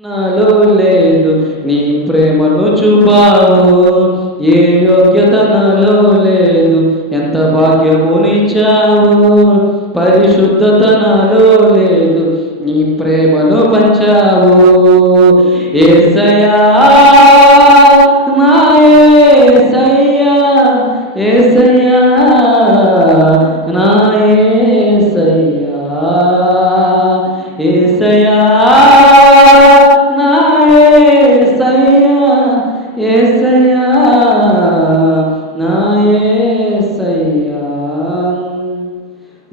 నాలో లేదు నీ ప్రేమను చూపావు, ఏ యోగ్యత నాలో లేదు, ఎంత భాగ్యమునిచ్చావు. పరిశుద్ధత నాలో లేదు, నీ ప్రేమను పంచావు. యేసయ్యా నా యేసయ్యా, యేసయ్యా నా యేసయ్యా, యేసయ్యా యేసయ్యా నా యేసయ్యా.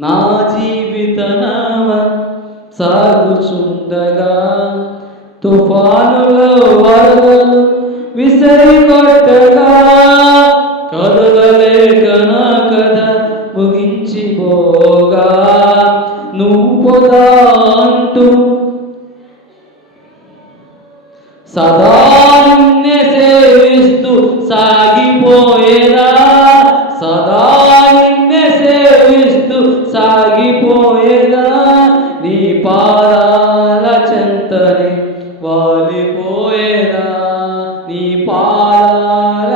నా జీవిత నావ సాగుచుండగా తుఫానులో వరదలు విసిరి కొట్టగా, కదలలేక నా కథ ముగించిపోగా, నువ్వు పొదా అంటూ సదా నిన్నే సేవిస్తూ సాగిపోయేదా, సదా నిన్నే సేవిస్తూ సాగిపోయేదా, నీ పాదాల చెంతని వాలిపోయేదా, నీ పాదాల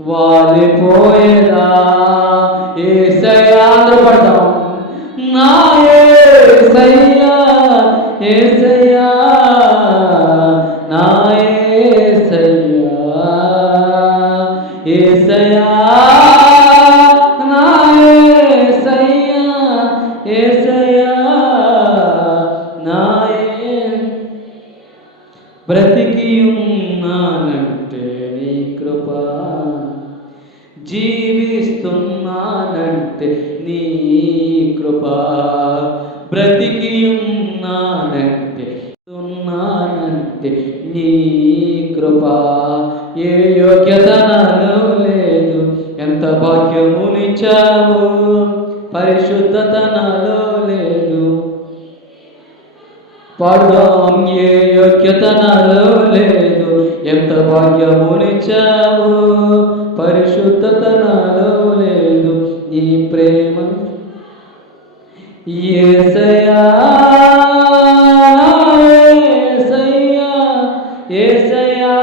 వాలిపోయేదా. యేసయ్యా అందరూ పడతాం. నా యేసయ్యా, యేసయ్యా నా యేసయ్యా, యేసయ్యా నా యేసయ్యా, యేసయ్యా నా బ్రతికి ఉన్నానంటే నీ కృప, జీవిస్తున్నానంటే నీ కృప. బ్రతికి ఉన్నానంటే నీ కృప, ఏ యోగ్యత నాలో లేదు, ఎంత భాగ్యమునిచ్చావు. పరిశుద్ధత నాలో లేదు, పాడదాం. ఏ యోగ్యత నాలో లేదు, ఎంత భాగ్యమునిచ్చావు. పరిశుద్ధత నాలో లేదు, నీ ప్రేమ. యేసయ్యా యేసయ్యా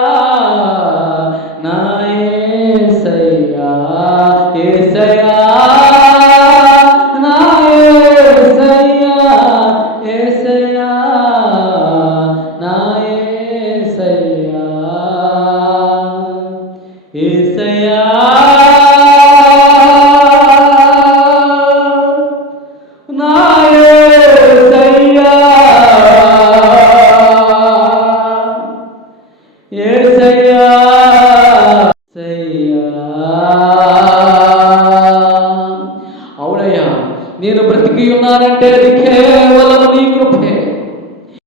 నా యేసయ్యా, యేసయ్యా నా యేసయ్యా, యేసయ్యా నా యేసయ్యా, యేసయ్యా నా యేసయ్యా, యేసయ్యా అవునయ్యా, నేను బ్రతికి ఉన్నానంటే అది కేవలం నీ కృపే.